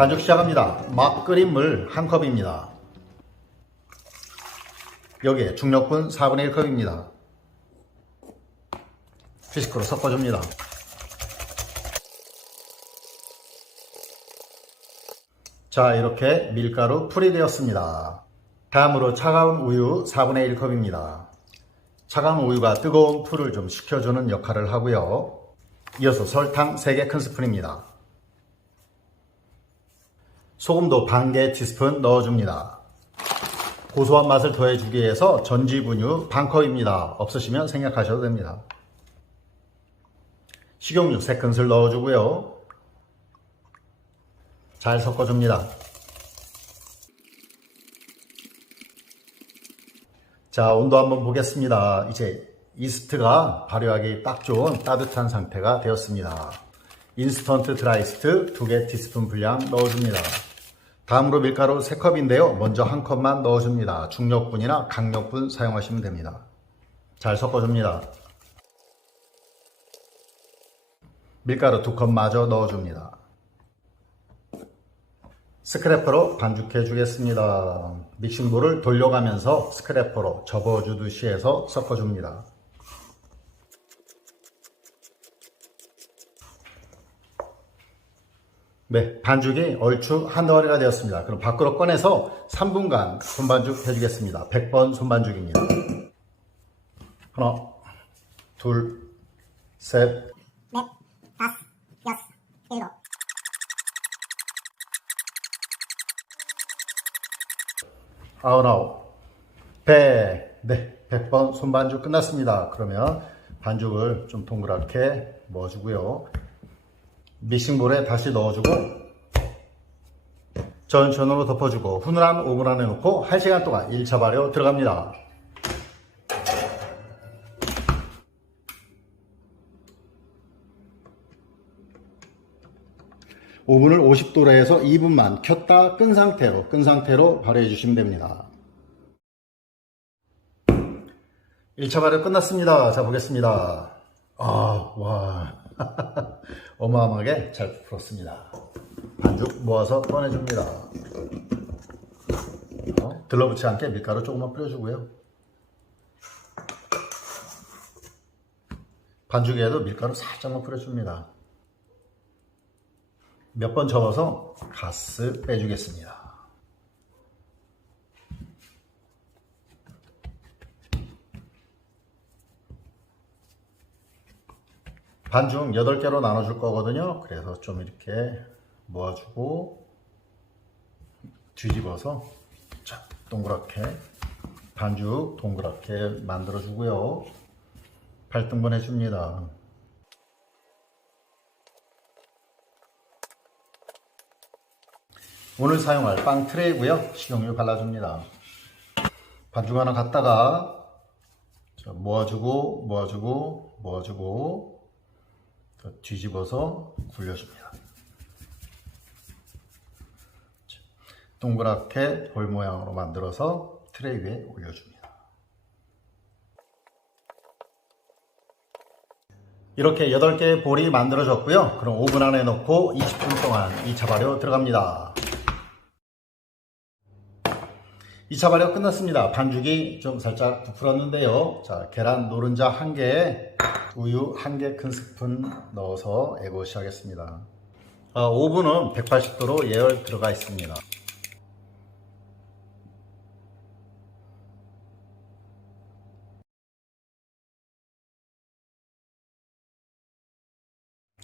반죽 시작합니다. 막 끓인 물 1컵입니다. 여기에 중력분 4분의 1컵입니다. 휘스크로 섞어줍니다. 자, 이렇게 밀가루 풀이 되었습니다. 다음으로 차가운 우유 4분의 1컵입니다. 차가운 우유가 뜨거운 풀을 좀 식혀주는 역할을 하고요. 이어서 설탕 3개 큰 스푼입니다. 소금도 반개 티스푼 넣어줍니다. 고소한 맛을 더해주기 위해서 전지분유 반컵입니다. 없으시면 생략하셔도 됩니다. 식용유 3큰술 넣어주고요. 잘 섞어줍니다. 자, 온도 한번 보겠습니다. 이제 이스트가 발효하기 딱 좋은 따뜻한 상태가 되었습니다. 인스턴트 드라이스트 2개 티스푼 분량 넣어줍니다. 다음으로 밀가루 3컵인데요. 먼저 1컵만 넣어줍니다. 중력분이나 강력분 사용하시면 됩니다. 잘 섞어줍니다. 밀가루 2컵 마저 넣어줍니다. 스크래퍼로 반죽해 주겠습니다. 믹싱볼을 돌려가면서 스크래퍼로 접어주듯이 해서 섞어줍니다. 네, 반죽이 얼추 한 덩어리가 되었습니다. 그럼 밖으로 꺼내서 3분간 손반죽 해주겠습니다. 100번 손반죽입니다. 하나, 둘, 셋, 넷, 다섯, 여섯, 일곱. 아홉, 100. 네, 100번 손반죽 끝났습니다. 그러면 반죽을 좀 동그랗게 넣어주고요. 믹싱볼에 다시 넣어주고 전천으로 덮어주고 훈훈한 오븐 안에 넣고 1시간 동안 1차 발효 들어갑니다. 오븐을 50도로 해서 2분만 켰다 끈 상태로 발효해 주시면 됩니다. 1차 발효 끝났습니다. 자, 보겠습니다. 와. 어마어마하게 잘 풀었습니다. 반죽 모아서 꺼내줍니다. 들러붙지 않게 밀가루 조금만 뿌려주고요. 반죽에도 밀가루 살짝만 뿌려줍니다. 몇 번 접어서 가스 빼주겠습니다. 반죽 8개로 나눠줄 거거든요. 그래서 좀 이렇게 모아주고 뒤집어서 자, 동그랗게 반죽 동그랗게 만들어주고요. 8등분 해줍니다. 오늘 사용할 빵 트레이고요. 식용유 발라줍니다. 반죽 하나 갖다가 모아주고 뒤집어서 굴려줍니다. 동그랗게 볼 모양으로 만들어서 트레이 위에 올려줍니다. 이렇게 8개의 볼이 만들어졌고요. 그럼 오븐 안에 넣고 20분 동안 2차 발효 들어갑니다. 2차 발효 끝났습니다. 반죽이 좀 살짝 부풀었는데요. 자, 계란 노른자 1개에 우유 1개 큰 스푼 넣어서 애고시 하겠습니다. 오븐은 180도로 예열 들어가 있습니다.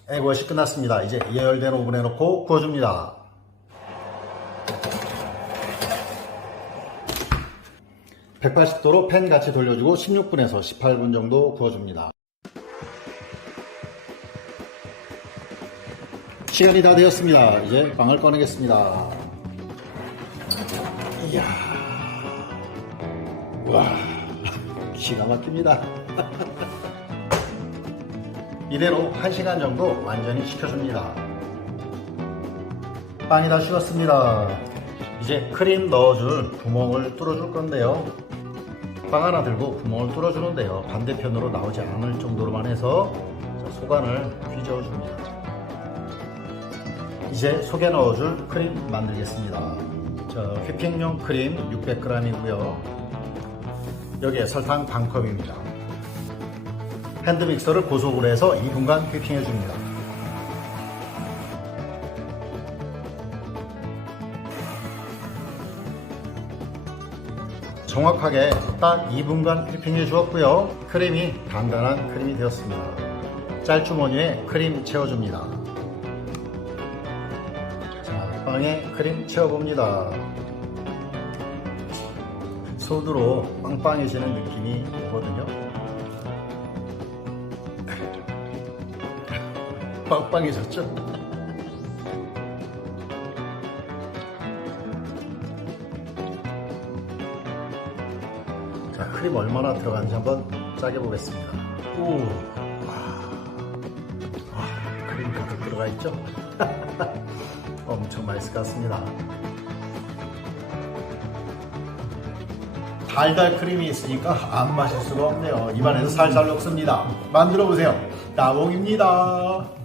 애고시 끝났습니다. 이제 예열된 오븐에 넣고 구워줍니다. 180도로 팬 같이 돌려주고 16분에서 18분 정도 구워줍니다. 시간이 다 되었습니다. 이제 빵을 꺼내겠습니다. 이야, 와, 기가 막힙니다. 이대로 1시간 정도 완전히 식혀줍니다. 빵이 다 식었습니다. 이제 크림 넣어줄 구멍을 뚫어줄 건데요. 빵 하나 들고 구멍을 뚫어주는데요. 반대편으로 나오지 않을 정도로만 해서 소간을 휘저어줍니다. 이제 속에 넣어줄 크림 만들겠습니다. 휘핑용 크림 600g이고요. 여기에 설탕 반컵입니다. 핸드믹서를 고속으로 해서 2분간 휘핑해 줍니다. 정확하게 딱 2분간 휘핑해 주었고요. 크림이 단단한 크림이 되었습니다. 짤주머니에 크림 채워줍니다. 자, 빵에 크림 채워봅니다. 손으로 빵빵해지는 느낌이 오거든요. 빵빵해졌죠? 자, 크림 얼마나 들어가는지 한번 짜게 보겠습니다. 오, 크림 가득 들어가 있죠? 엄청 맛있을 것 같습니다. 달달 크림이 있으니까 안 마실 수가 없네요. 입안에서 살살 녹습니다. 만들어 보세요. 따봉입니다.